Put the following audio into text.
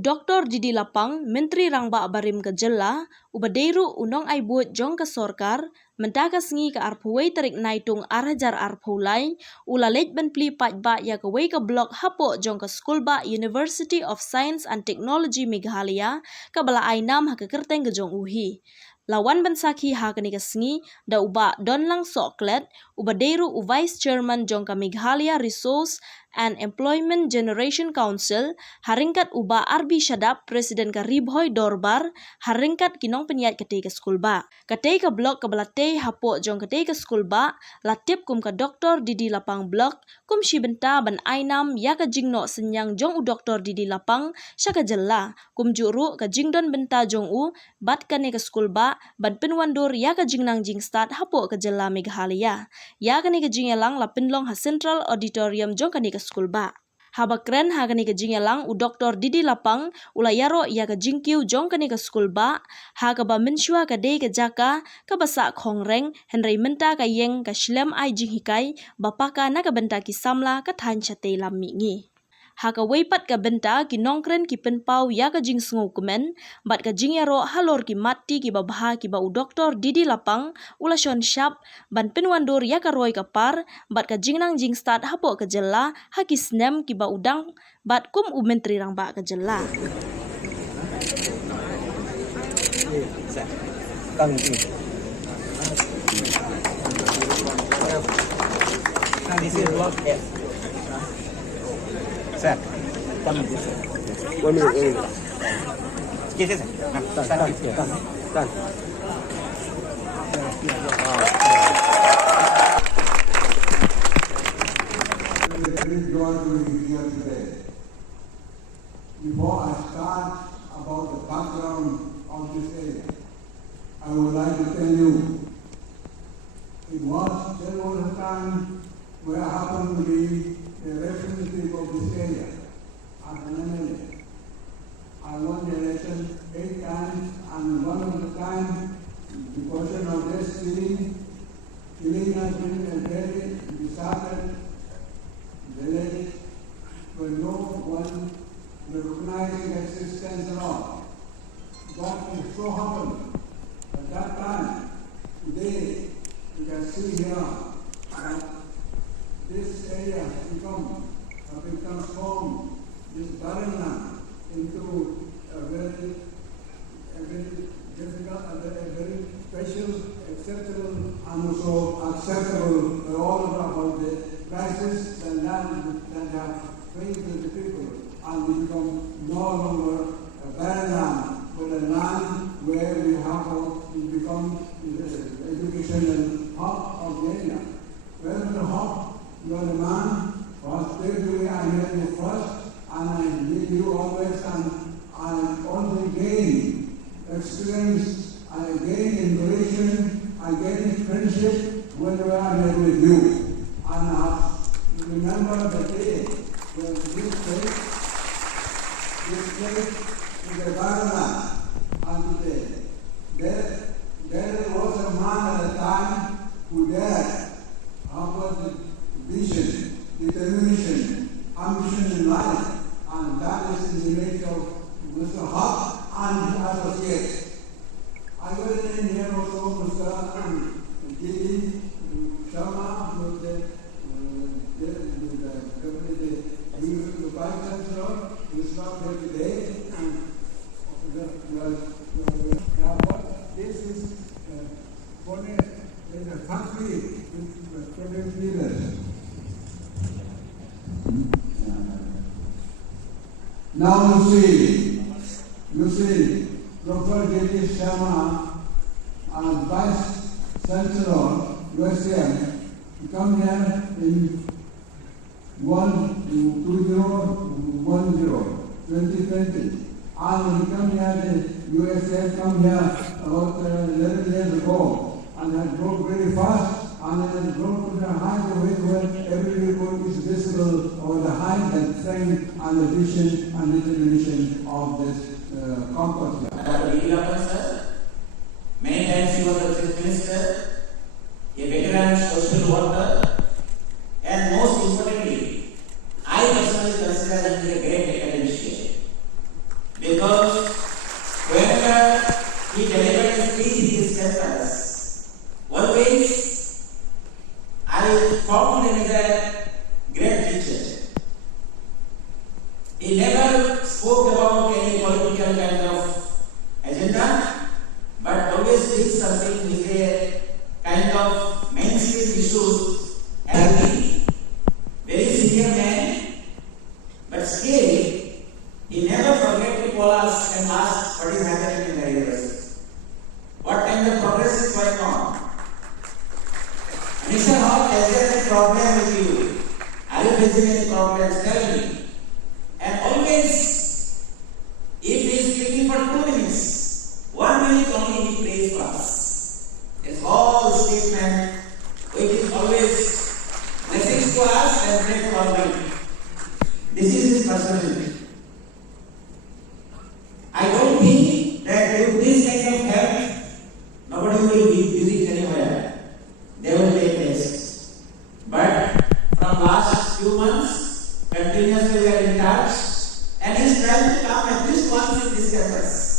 Dr. Didi Lapang, Menteri Rangba Barim ke Jela, Ubadeiru unong ay buat jong ke sorkar, mentakas ngi ke arpuway tarik naitung arhajar arpulay, ulalej ben pli pajba ya ke way ke blok hapo jong ke school ba University of Science and Technology Meghalaya, ke bala ainam ha ke kerteng ke jong uhi. Lawan bensaki ha ke nikasngi, da uba don lang soklet, Ubadeiru Vice Chairman jong ke Meghalaya Resource and Employment Generation Council, haringkat uba Arbi Shadap Presiden ka Ribhoy Dorbar, haringkat kinong penyat ketei ke skul ba. Ketei ke blok ke belatei hapo jong ketei ke skul ba, latip kum ke Dr. Didi Lapang blok, kum si benta ban ainam ya ke jingno senyang jong u Dr. Didi Lapang, sya ke Jela, kum juru ke jingdon benta jong u, bat kene ke skul ba, ban penwandur ya ke jingnang jing start hapo ke Jela Meghalaya. Ya kene ke jingelang la penlong ha Central Auditorium jong kene ke skul ba. Haba keren ha kene ke jingelang u Dr. Didi Lapang ula yaro ya ke jingkiu jong kene ke skul ba, ha ke ba mensyua ke dei ke jaka, ke basa khongreng, henrei menta ke yeng ke shlem ai jinghikai, bapaka na ke benta ki samla ke than chatei lam mingi. Ha ke weipat ke benta ki nongkren ki penpau ya ke jing sengu kemen, bat ke jing yaro halor ki mati ki babaha ki ba u Dr. Didi Lapang, ula shon syap, ban penwandur ya ke roy ke par, bat ke jing nang jing start hapo ke Jela, ha ki snem ki ba udang, bat kum u Menteri Rangba ke Jela. This is block F. Sir, come in. 1 minute. Excuse me, sir. Done. Before I start about the background of this area, I would like to tell you, there was a time where I happened to be the representative of this area as an MLA. I won the election 8 times, and one of the time, because of this killing has been a very disaster village where no one recognizing existence at all. But it so happened at that time, today, you can see here that this area has been transformed, this barren land, into a very difficult, a very special, acceptable, and also acceptable for all about the crisis that have faced the people, and we become no longer a barren land, but a land where we have become the educational hub of the area. Where the hub, you are the man, was spiritually I met you first, and I meet you always, and I only gain experience, I gain inspiration, I gain friendship whenever I met with you. And I remember the day when this place is a barren land, and today there was a man at a time who dared have the vision, determination, ambition in life, and that is in the nature of Mr. Huck and his associates. I was in here also Mr. Didi Sharma, the Vice Chancellor, who is not here today, and this is a country with project leaders. Now you see, Dr. Didi Sharma and Vice Chancellor, USM, come here in 2020. And he come here, the USM come here about 11 years ago, and had grown very fast, and it has grown to the height of it where every report is visible over the height and strength and the vision and determination of this campus here. Dr. Didi Lapang, sir, many times he was a chief minister, a veteran social worker, and most importantly, I personally consider him a great academician. always, I found him as a great teacher. He never spoke about any political kind of agenda, but always did something with a kind of mainstream issues. And very senior man, but still, he never forget to call us and ask what is happening in the university. What kind of progress is going on? Mr. Hall, is there any problem with you? Are you facing any problems? Tell me. And always, if he is speaking for 2 minutes, 1 minute only he prays for us. It's all statement which is always blessings to us and pray to Almighty. This is his personality. I don't think that with this kind of help, nobody will be busy anywhere. They will take risks. But from last few months, continuously we are in touch, and he is trying to come at least once in this campus.